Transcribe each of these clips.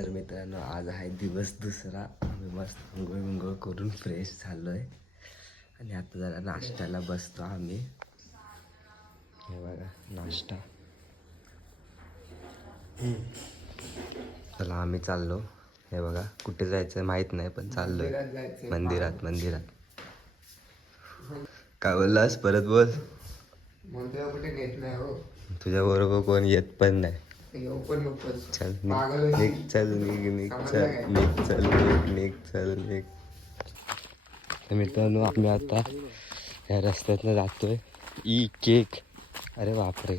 तर मित्रांनो आज आहे दिवस दुसरा. आम्ही मस्त अंघोळ करून फ्रेश झालो आहे आणि आता जरा नाश्त्याला बसतो आम्ही. हे बघा नाश्ता. चला आम्ही चाललो. हे बघा कुठे जायचं माहीत नाही पण चाललोय मंदिरात. काय बोललास परत बोल. कुठे नेत नाही हो. तुझ्या बरोबर कोण येत पण नाही. चल निघ. तर मित्रांनो आम्ही आता या रस्त्यातनं जातोय. केक. अरे बापरे,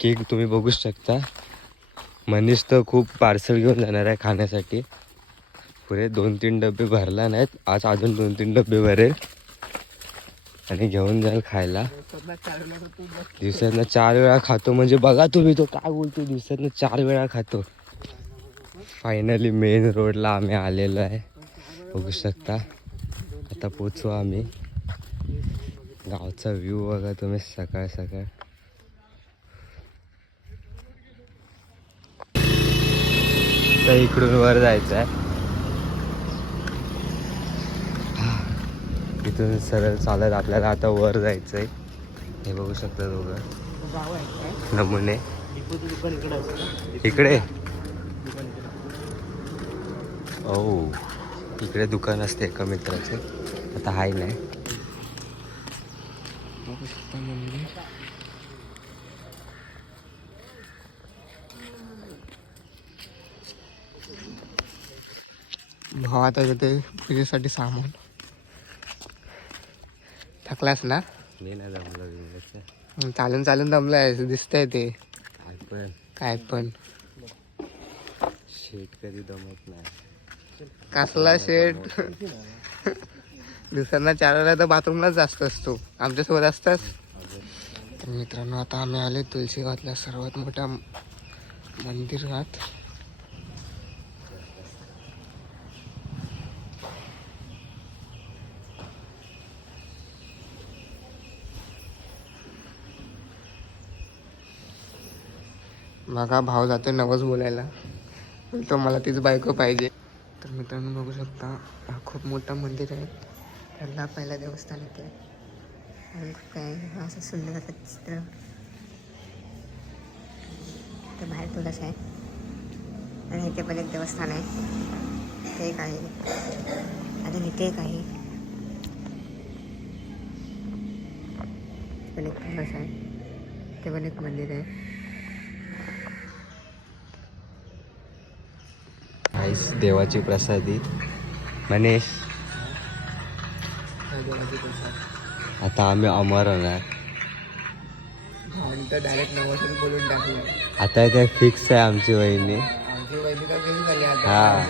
केक तुम्ही बघू शकता. मनीष तर खूप पार्सल घेऊन जाणार आहे खाण्यासाठी. पुरे 2-3 डबे भरला नाहीत, आज अजून 2-3 डबे भरेल आणि घेऊन जाईल खायला. दिवसातनं 4 वेळा खातो म्हणजे बघा तुम्ही, तो काय बोलतो दिवसातनं 4 वेळा खातो. फायनली मेन रोडला आम्ही आलेलो आहे, बघू शकता. आता पोचू आम्ही. गावचा व्ह्यू बघा तुम्ही सकाळ सकाळ. तर इकडून वर जायचं आहे. इथून सरळ चालत आपल्याला आता वर जायचं आहे. हे बघू शकता दोघं नमुने. इकडे ओ इकडे दुकान असते एका मित्राचे, आता हाय नाही. बघू शकता मंदिर. भाव आता येते पूजेसाठी सामान. थकलास ना? मी नाही जमलं. चालून चालून दमलाय दिसतंय ते. काय पण शेट कधी दमत नाही. कसला शेट. दिवसांना 4 वेळा तर बाथरूमलाच जास्त असतो. आमच्यासोबत असताच. तर मित्रांनो आता आम्ही आले तुळशी गावातल्या सर्वात मोठ्या मंदिरात. बघा भाव जातो नवस बोलायला, बोलतो मला तीच बायको पाहिजे. तर मित्रांनो बघू शकता हा खूप मोठं मंदिर आहे. त्याला पहिला देवस्थान येते आणि खूप काय असं सुंदर असं चित्र. तर बाहेर तुळस आहे आणि इथे पण एक देवस्थान आहे. ते एक आहे आणि इथे एक आहे. पण एक तुळस आहे, ते पण एक मंदिर आहे. देवाची प्रसादी. मनीष आता आम्ही अमर होणार. डायरेक्ट नवसच बोलून टाकलं. आता काय फिक्स आहे आमची वहिनी. आमची वहिनी तर गेली झाली हा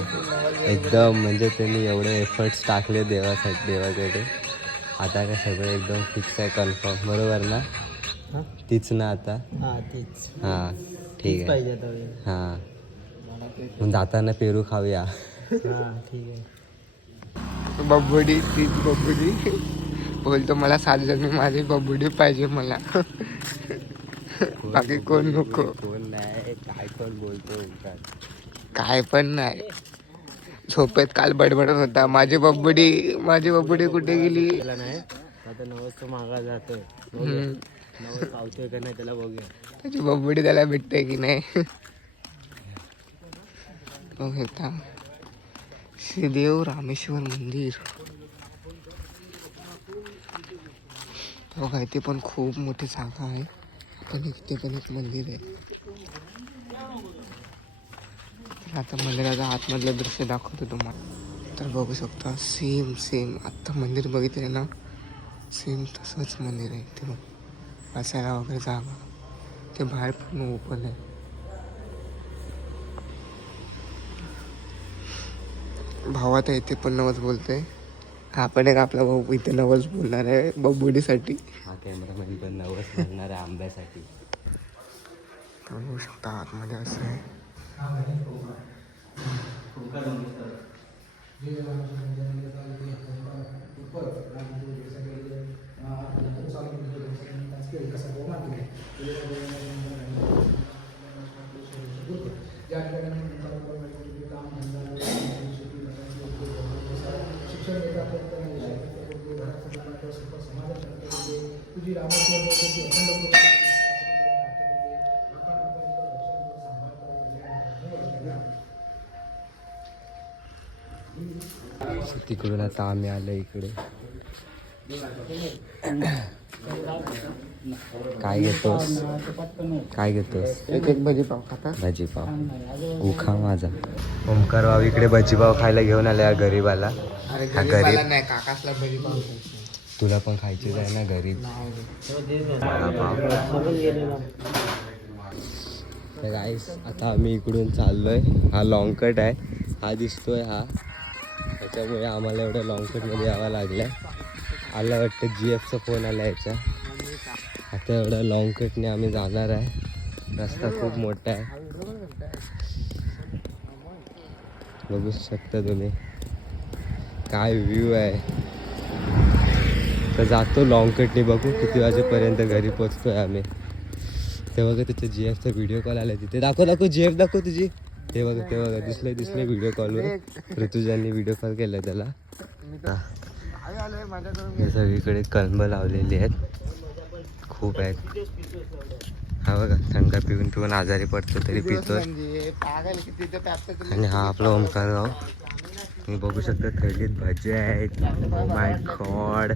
एकदम म्हणजे त्यांनी एवढे एफर्ट्स टाकले देवाकडे. आता काय सगळं एकदम फिक्स आहे, कन्फर्म. बरोबर ना? तीच ना आता. तीच. हां ठीक आहे. हां मग जाताना पेरू खाऊया. ठीक आहे. बबुडी तीच बबुडी बोलतो मला 7 जण माझी बबुडी पाहिजे मला. बाकी कोण नको. कोण नाही काय कोण बोलतो. काय पण नाही. झोपेत काल बडबडत होता माझी बबुडी कुठे गेली. आता नवस मागा जातोय. नवस पावतोय का नाही त्याला बघूया. त्याची बबुडी त्याला भेटते की नाही. बघा श्रीदेव रामेश्वर मंदिर. बघा इथे पण खूप मोठी जागा आहे. पण इथे पण एक मंदिर आहे. तर आता मंदिराचा आतमधलं दृश्य दाखवतो तुम्हाला. तर बघू शकता सेम आत्ता मंदिर बघितलं ना, सेम तसंच मंदिर आहे. ते बसायला वगैरे जागा. ते बाहेर पण ओपन आहे. भावात इथे पण नवस बोलतोय. हा पण एक आपला भाऊ इथे नवस बोलणार आहे बबुडीसाठी. हा कॅमेरामॅन पण नवस बोलणार आहे आंब्यासाठी. बघू शकता आतमध्ये असं आहे. तिकडून आता आम्ही आलो इकडे. काय घेतोस? काय घेतोस? एक भजीपाव खाता. भाजीपाव उखा माझा. ओमकार भाऊ इकडे भजीपाव खायला घेऊन आले या गरीबाला. अरे हा गरीबाला गरीब नाही, काकासला भजीपाव. तुला पण खायचीच आहे ना गरीब. तर गाईस आता आम्ही इकडून चाललोय. हा लॉंग कट आहे, हा दिसतोय हा, त्याच्यामुळे आम्हाला एवढं लॉंग कटमध्ये यावं लागलं. आला वाटतं GFचा फोन आला याच्या. आता एवढं लॉंग कटने आम्ही जाणार आहे. रस्ता खूप मोठा आहे, बघू शकता तुम्ही काय व्ह्यू आहे. तर जातो लॉंग कटने, बघू किती वाजेपर्यंत घरी पोचतोय आम्ही. ते बघा तिथे GFचा व्हिडिओ कॉल आला. तिथे दाखव GF दाखव तुझी. ते बघा दिसले व्हिडिओ कॉलवर. ऋतुजांनी व्हिडिओ कॉल केला त्याला. हे सगळीकडे कलम लावलेली आहेत, खूप आहेत. हा बघा थंड पिऊन आजारी पडतो तरी पितोय. आणि हा आपला ओमकार राव. तुम्ही बघू शकता थैलीत भजी आहेत. माय गॉड,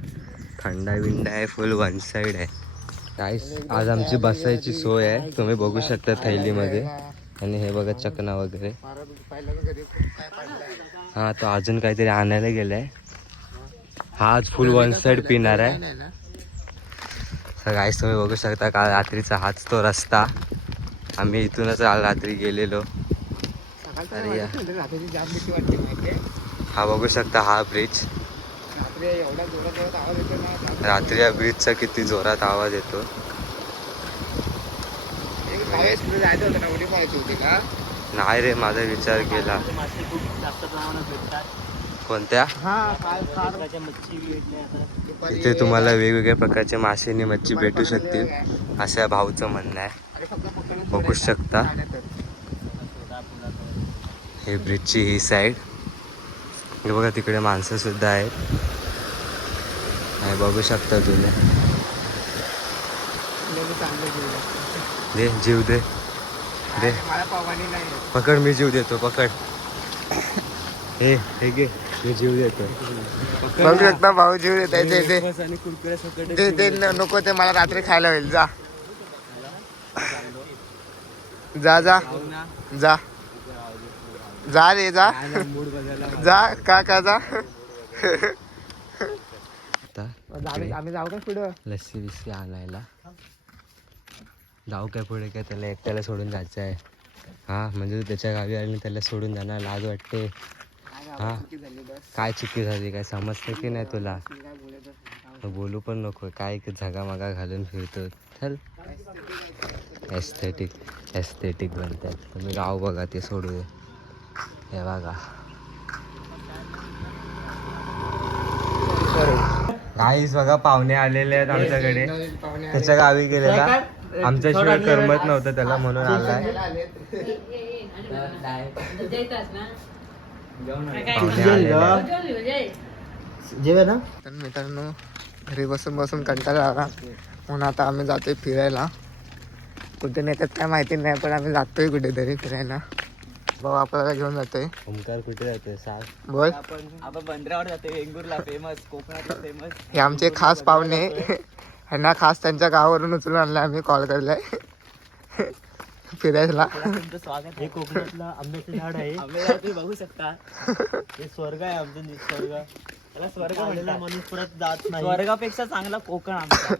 थंडा बिंडा आहे, फुल वन साईड आहे. गाईस आज आमची बसायची सोय आहे, तुम्ही बघू शकता थैलीमध्ये. आणि हे बघा चकना वगैरे. हा तो अजून काहीतरी आणायला गेलाय. हा आज फुल वन साईड पिणार आहे. तर गाईस तुम्ही बघू शकता काल रात्रीचा हाच तो रस्ता. आम्ही इथूनच रात्री गेलेलो. अरे या हा बघू शकता हा ब्रिज. रात्री या ब्रिजचा किती जोरात आवाज येतो. नाही रे, माझा विचार केला. कोणत्या? इथे तुम्हाला वेगवेगळ्या प्रकारचे मासे आणि मच्छी भेटू शकतील, असं या भाऊचं म्हणणं आहे. बघू शकता हे ब्रिजची ही साईड. हे बघा तिकडे माणसं सुद्धा आहेत. हे बघू शकता तुम्ही. दे जीव दे दे, पकड मी जीव देतो. पकड हे घे, मी जीव देतो. बघू शकता भाऊ जीव देत आहे. ते नको, ते मला रात्री खायला होईल. जा जा जा जा जा रे जा जा का जा. आम्ही जाऊ का पुढं लस्सी बिस्सी आणायला? जाऊ काय पुढे? काय त्याला एकट्याला सोडून जायचं आहे? हा म्हणजे तू त्याच्या गावी आली त्याला सोडून जाणार, लाज वाटते? हा काय चुकी झाली? काय समजतं की नाही तुला? बोलू पण नको, काय झगामगा घालून फिरतो. चल एस्थेटिक बनतात तुम्ही. गाव बघा ते सोडू दे. हे बघा गाईस बघा पाहुणे आलेले आहेत आमच्याकडे. त्याच्या गावी गेलेला, आमच्याशिवाय करमत नव्हतं त्याला म्हणून आलाय. तर मित्रांनो घरी बसून कंटाळा आला म्हणून आता आम्ही जातोय फिरायला. कुठे नेतात काय माहिती नाही, पण आम्ही जातोय कुठेतरी फिरायला. भाऊ आपल्याला घेऊन जातोय. ओमकार कुठे जातोय सांग? बोल. आपण बंदरावर जातोय, वेंगुर्ला फेमस, कोकणातला फेमस. हे आमचे खास पाहुणे, ह्यांना खास त्यांच्या गावावरून उचलून आणलं आम्ही. कॉल करलाय फिरायला. तुमचं स्वागत. हे कोकणातलं आंब्याचं झाड आहे. आंब्याचं तुम्ही बघू शकता. हे स्वर्ग आहे आमचं, स्वर्ग. त्याला स्वर्ग आलेला माणूस परत जात नाही. स्वर्गापेक्षा चांगला कोकण आमचा.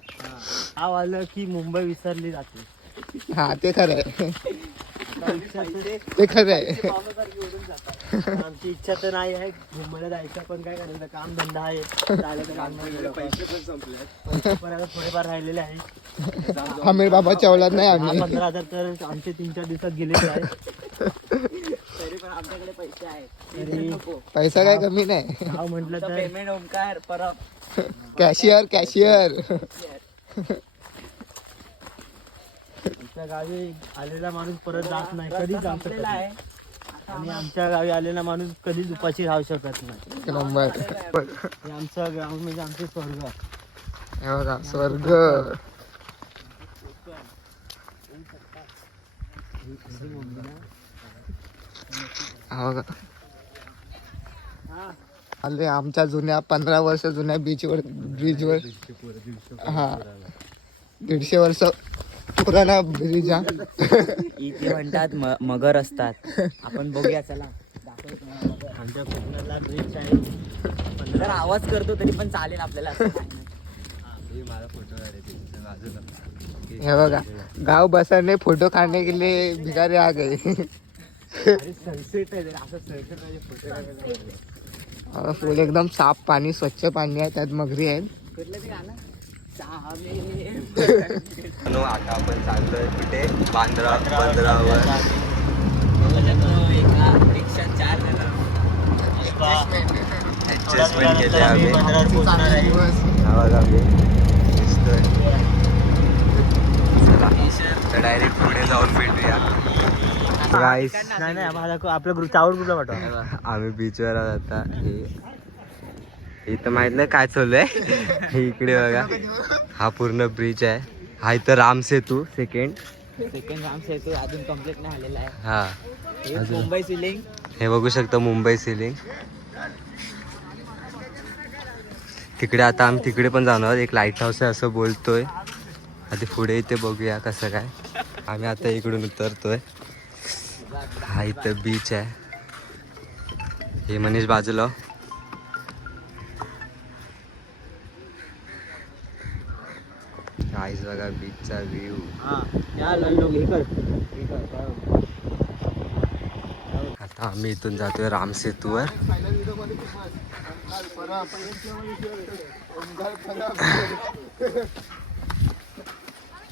हा आलं की मुंबई विसरली जाते. हा ते खरं आहे, ते खरं आहे. आमची इच्छा तर नाही आहे मुंबईला जायचं, पण काय करायचं, काम धंदा आहे. पैसे पण संपले, थोडेफार राहिलेले आहे. आमिर बाबाच्या औलाद नाही आम्ही. 15,000 तर आमचे 3-4 दिवसात गेलेले आहे. तरी पण आमच्याकडे पैसे आहेत. पैसा काय कमी नाही. नाव म्हटलं तर पेमेंट ओमकार परत. कॅशियर आमच्या गावी आलेला माणूस परत जात नाही, कधी जाऊ शकत नाही. आणि आमच्या गावी आलेला माणूस कधीच उपाशी राहू शकत नाही. एक नंबर. हे आमचं ग्राउंड म्हणजे आमचे स्वर्ग. हे बघा स्वर्ग. हा बघा आले आमच्या जुन्या 15 वर्ष जुन्या ब्रिजवर. हा 150 वर्ष पुराणा ब्रिज. हा इथे म्हणतात मगर असतात. आपण बघूया चला. आमच्या कोकणातला ब्रिज आहे. जर आवाज करतो तरी पण चालेल आपल्याला. हे बघा गाव बसने फोटो खाने के लिए भिखारी आ गए. सनसेट आहे असं सनसेट. फुल एकदम साफ पाणी, स्वच्छ पाणी आहे, त्यात मगरी आहेत. आता आपण चाललोय कुठे बंदरावर. रिक्षा 4 जण ऍडजस्टमेंट केले आम्ही. आवाज आम्ही दिसतोय. चला डायरेक्ट पुढे जाऊन भेटूया. गाईस नाही आपल्या ग्रुप चावड ग्रुपला पाठवा. आम्ही बीचवर आहोत आता. इथं माहित नाही काय चालू आहे. हे इकडे बघा हा पूर्ण ब्रिज आहे. हा इथं राम सेतू सेकंड राम सेतू अजून कम्प्लीट नाही आलेला आहे. हा हे मुंबई सिलिंग. हे बघू शकता मुंबई सिलिंग. तिकडे आता आम्ही तिकडे पण जाणार आहोत. एक लाईट हाऊस आहे असं बोलतोय. आधी पुढे इथे बघूया कसं काय. आम्ही आता इकडून उतरतोय. हा इथं बीच आहे. हे मनीष बाजूला. गाईस बघा बीचचा व्ह्यू. आता आम्ही इथून जातोय राम सेतूवर.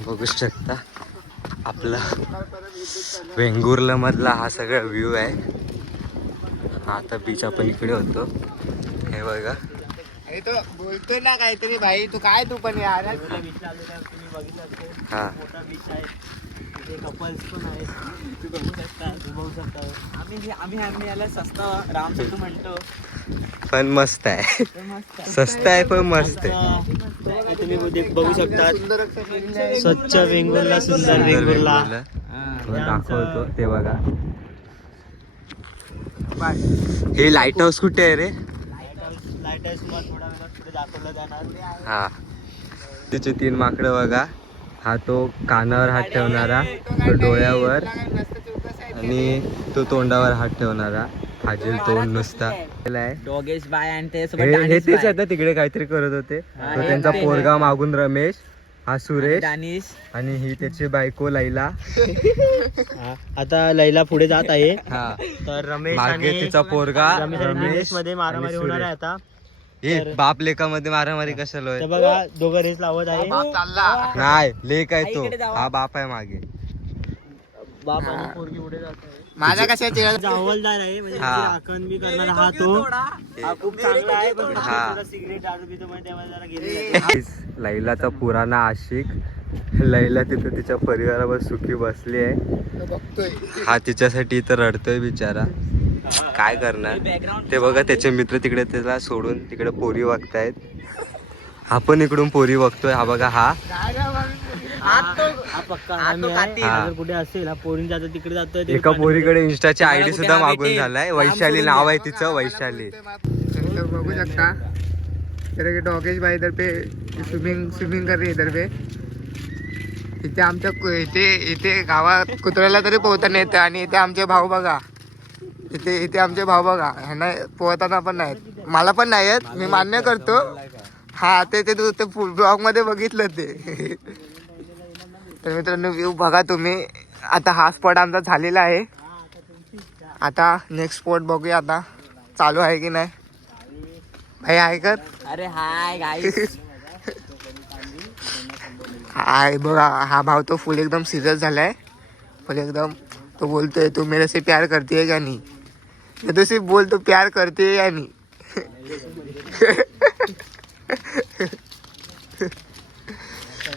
बघू शकता आपला वेंगुर्ला मधला हा सगळा व्ह्यू आहे. आता बीच आपण इकडे होतो. हे बघा तो बोलतोय ना काहीतरी भाई. तू काय तू पण यार. हा कपल्स पण आहेत. बघू शकता. आम्ही याला सस्ता राम सेतू म्हणतो. पण मस्त आहे. स्वस्त आहे पण मस्त आहे. तुम्ही बघू शकता स्वच्छ वेंगुर्ला, सुंदर वेंगुर्ला. दाखवतो ते बघा. हे लाईट हाऊस कुठे आहे रे. लाईट हाऊस मग थोडा वेळात पुढे दाखवलं जाणार. हा तिचे 3 माकडं बघा. हा तो कानावर हात ठेवणारा, तो डोळ्यावर, आणि तो तोंडावर हात ठेवणारा. फाजील तोंड नुसता डॉगेश बाय आणि ते हे तेच आता तिकडे काहीतरी करत होते. तो त्यांचा पोरगा मागून रमेश, हा सुरेश, दानिश आणि ही त्याची बायको लैला. आता लैला पुढे जात आहे. हा तर रमेश मागे आणि तिचा पोरगा रमेश मध्ये मारामारी होणार आहे आता. हे बाप लेकामध्ये मारामारी कशाला होय? तर बघा दोघं रेस लावत आहे. नाही लेक आहे तो, हा बाप आहे मागे. बाप आणि पोरगी पुढे जात आहे. माझा कशाची हवालदार आहे म्हणजे राखण बी करणार हा तो. हा खूप चांगला आहे पण सिगरेट दारू पितो पण त्यामध्ये जरा गेले. लैलाचा पुराणा आशिक. लैला तिथं तिच्या परिवारावर सुखी बसली आहे. बघतोय हा तिच्यासाठी इथं रडतोय बिचारा. काय करणार. ते बघा त्याचे मित्र तिकडे त्याला सोडून तिकडे पोरी बघतायत. हा पण इकडून पोरी बघतोय. हा बघा हा कुठे असेल हा पोरींच्या तिकडे जातोय. एका पोरीकडे इंस्टाची आयडी सुद्धा मागून झालाय. वैशाली नाव आहे तिचं, वैशाली. बघू शकता इधर डॉगेश भाई इधर पे स्विमिंग कर रही इधर पे. इथे आमच्या इथे गावात कुत्र्याला तरी पोहता नाही येतं. आणि इथे आमचे भाऊ बघा. इथे आमचे भाऊ बघा. ह्यांना पोहताना पण नाहीत. मला पण नाही येत, मी मान्य करतो. हा ते ब्लॉग मध्ये बघितलं ते. तर मित्रांनो व्ह्यू बघा तुम्ही. आता हा स्पॉट आमचा झालेला आहे. आता नेक्स्ट स्पॉट बघूया आता चालू आहे की नाही. भाई ऐकत. अरे हाय गाईस. हाय बघा हा भाव तो फुल एकदम सिरियस झालाय. फुल एकदम तो बोलतोय तू मेरे से प्यार करती है क्या नहीं. मैं तो सिर्फ बोल तो प्यार करती है या नहीं.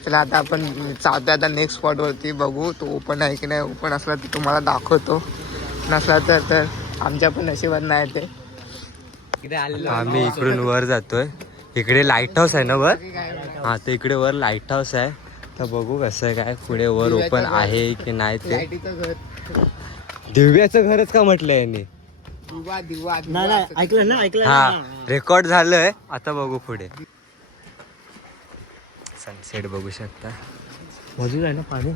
चला आता आपण चालतोय आता नेक्स्ट स्पॉट वरती. बघू तो ओपन आहे की नाही. ओपन असला तर तुम्हाला दाखवतो. नसला तर आमच्या पण नशिबात नाही ते. आम्ही इकडून वर जातोय. इकडे लाईट हाऊस आहे ना वर. हा तर इकडे वर लाईट हाऊस आहे. तर बघू कसं आहे काय पुढे वर ओपन आहे की नाही ते. लाईटीचं घर. दिव्याचं घरच का म्हटलं यांनी. दिवा नाही ऐकलं ना हा रेकॉर्ड झालंय. आता बघू पुढे. सनसेट बघू शकता. मधून आहे ना पाणी.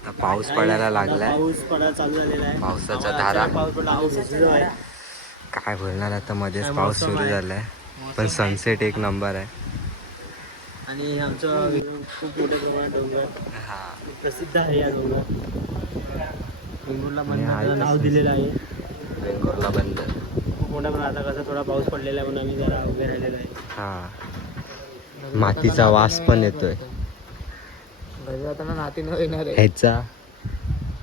आता पाऊस पडायला लागलाय. पाऊस पडायला चालू झालेला आहे. पावसाचा धारा. पाऊस पडला आम्ही भिजलो आहे. काय बोलणार आता मध्येच पाऊस सुरू झालाय. पण सनसेट एक नंबर आहे. आणि आमचं खूप मोठ्या प्रमाणात डोंगर हा प्रसिद्ध आहे. या डोंगर वेंगुर्ला आणि मंदिराचं नाव दिलेलं आहे. वेंगुर्ला बंदर. खूप मोठ्या प्रमाणात आता कसं थोडा पाऊस पडलेला आहे म्हणून आम्ही जरा उभे राहिलेलो आहे. हा मातीचा वास पण येतोय घरी जाताना नातीनं येणार आहे. ह्याचा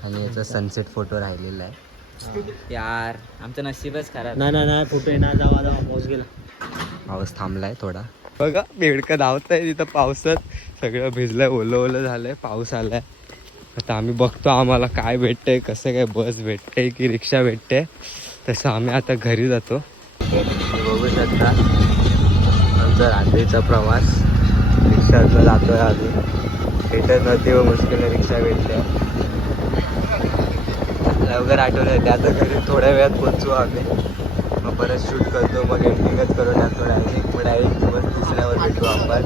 आणि याचा सनसेट फोटो राहिलेला आहे. यार आमचं नशीबच खराब. नाही फोटो येणार. जावा पाऊस गेला. पाऊस थांबलाय थोडा. बघा बेडकं धावत आहे तिथं पावसात. सगळं भिजलंय. ओलं झालंय. पाऊस आलाय. आता आम्ही बघतो आम्हाला काय भेटतंय. कसं काय बस भेटते की रिक्षा भेटते. तसं आम्ही आता घरी जातो. बघू शकता आमचा रात्रीचा प्रवास. रिक्षातनं जातोय आम्ही. भेटत नव्हती व मुश्किल रिक्षा भेटते. लवकर आठवलं येते. आता घरी थोड्या वेळात पोहोचू आम्ही. मग परत शूट करतो. मग एंडिंगच करून टाकतो. डायरेक्ट दिवस दुसऱ्यावर भेटू आपण.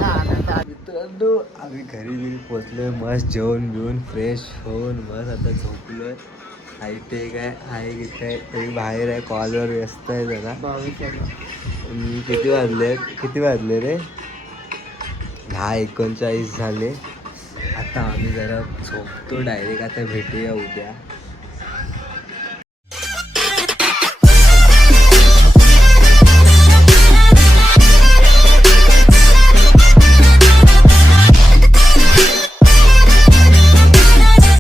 मित्रांनो आम्ही घरी पोचलोय. मस्त जेवण बिवून फ्रेश होऊन मस्त आता झोपलोय. आई ते काय आहे की काय तरी बाहेर आहे. कॉलवर व्यस्त आहे जरा. किती वाजले रे. 10:39 झाले. आता आम्ही जरा झोपतो डायरेक्ट. आता भेटूया उद्या.